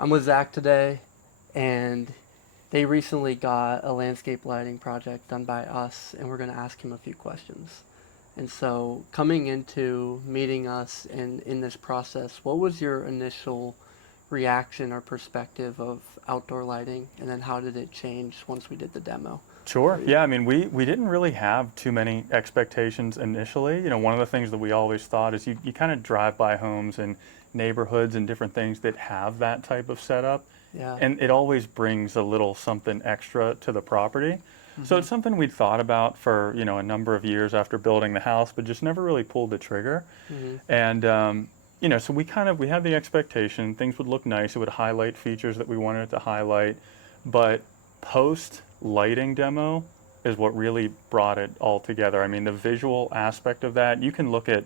I'm with Zach today, and they recently got a landscape lighting project done by us, and we're going to ask him a few questions. And so, coming into meeting us in this process, what was your initial reaction or perspective of outdoor lighting, and then how did it change once we did the demo? Sure. Yeah, I mean, we didn't really have too many expectations initially. You know, one of the things that we always thought is you kind of drive by homes and neighborhoods and different things that have that type of setup, Yeah. and it always brings a little something extra to the property. So Mm-hmm. it's something we'd thought about for, a number of years after building the house, but just never really pulled the trigger. Mm-hmm. And so we had the expectation things would look nice. It would highlight features that we wanted it to highlight, but post lighting demo is what really brought it all together. I mean, the visual aspect of that, you can look at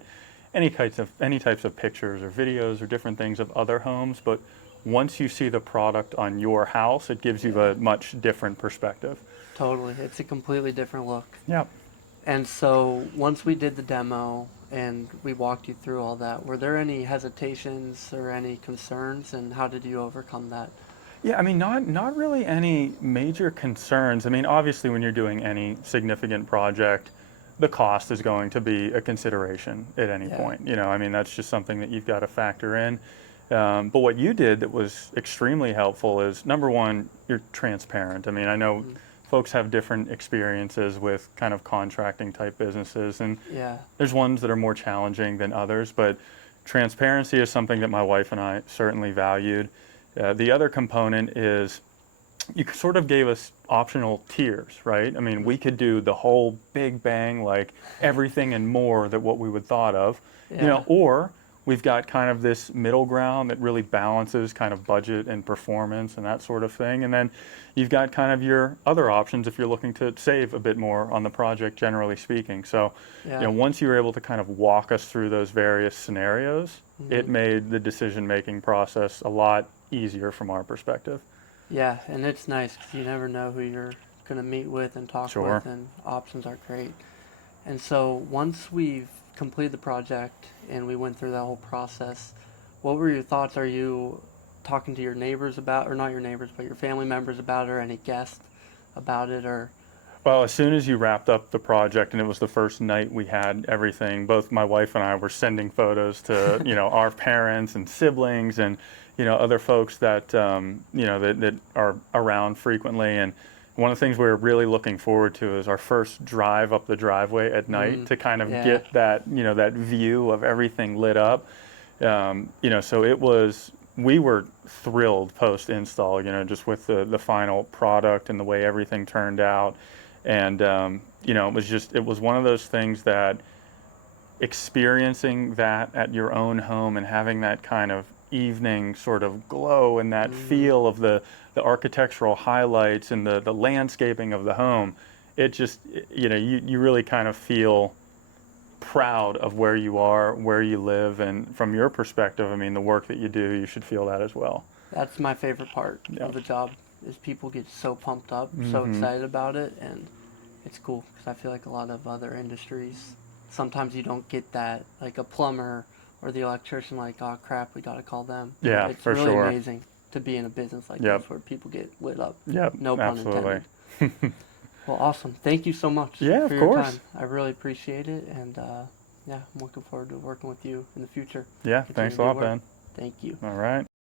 any types of pictures or videos or different things of other homes, but once you see the product on your house, it gives you a much different perspective. Totally. It's a completely different look. Yeah. And so once we did the demo and we walked you through all that, were there any hesitations or any concerns, and how did you overcome that? Yeah, I mean, not really any major concerns. I mean, obviously, when you're doing any significant project, the cost is going to be a consideration at any Yeah. point. I mean, that's just something that you've got to factor in. But what you did that was extremely helpful is, number one, you're transparent. I mean, I know Mhm. folks have different experiences with kind of contracting type businesses, and Yeah. there's ones that are more challenging than others, but transparency is something that my wife and I certainly valued. The other component is you sort of gave us optional tiers, right? I mean, we could do the whole big bang, like everything and more that what we would thought of, Yeah. or we've got kind of this middle ground that really balances kind of budget and performance and that sort of thing. And then you've got kind of your other options if you're looking to save a bit more on the project, generally speaking. So, Yeah. once you were able to kind of walk us through those various scenarios, it Mhm. made the decision-making process a lot easier from our perspective. Yeah, and it's nice because you never know who you're going to meet with and talk Sure. with, and options are great. And so once we've completed the project and we went through that whole process, what were your thoughts? Are you talking to your neighbors about, or not your neighbors, but your family members about it, or any guests about it, or? Well, as soon as you wrapped up the project and it was the first night we had everything, both my wife and I were sending photos to, our parents and siblings and, other folks that, that are around frequently. And one of the things we were really looking forward to is our first drive up the driveway at night to kind of Yeah. get that, that view of everything lit up. So we were thrilled post install, just with the final product and the way everything turned out. And, it was one of those things that experiencing that at your own home and having that kind of evening sort of glow and that Mm-hmm. feel of the architectural highlights and the landscaping of the home, it just, you really kind of feel proud of where you are, where you live, and from your perspective, I mean, the work that you do, you should feel that as well. That's my favorite part Yeah. of the job, is people get so pumped up, so Mm-hmm. excited about it, and it's cool because I feel like a lot of other industries, sometimes you don't get that, like a plumber or the electrician, like, oh crap, we got to call them. Yeah, It's for really sure. amazing to be in a business like Yep. this where people get lit up. Yep. No pun Absolutely. intended. Well, awesome. Thank you so much Yeah, for of your course. time. I really appreciate it, and yeah, I'm looking forward to working with you in the future. Yeah, Continue thanks to a do lot, work. Ben. Thank you. All right.